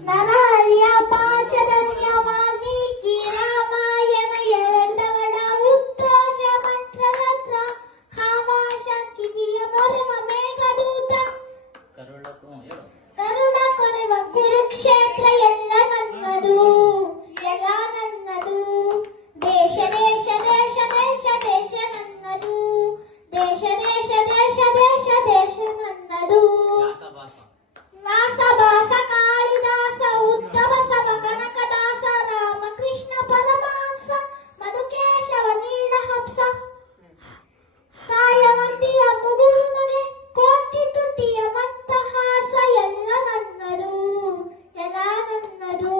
ನರಹರಿಯ ಪಾಂಚಜನ್ಯ ವಾಲ್ಮೀಕಿ ರಾಮಾಯಣ ಎವೆಂದಗಡ ಉತ್ಕರ್ಷ ಮಂತ್ರರತ್ನ ಹಾವಾಶ ಕಿವಿಯ ಮೊರೆವ ಮೇಘದೂತ ಕರುಣ ಕೊರೆವ ಕುರುಕ್ಷೇತ್ರ ಎಲ್ಲ ನನ್ನದು ಎಲ್ಲ ನನ್ನದು ದೇಶ ದೇಶ ದೇಶ ದೇಶ ದೇಶ ನನ್ನದು ದೇಶ ದೇಶ ದೇಶ ದೇಶ ದೇಶ ನನ್ನದು ನಾಸಭಾಸ ಕಾಳಿದಾಸ ಉದ್ಧವ ಸವ ಕನಕದಾಸ ರಾಮಕೃಷ್ಣ ಪರಮಹಂಸ ಮಧುಕೇಶವ ನೀಲಹಂಸ ಕಾಯವಂತಿಯ ಮುಗುಳುನಗೆ ಕೋಟಿ ತುಟಿಯ ಮಂದಹಾಸ ಎಲ್ಲ ನನ್ನದು ಎಲ್ಲ ನನ್ನದು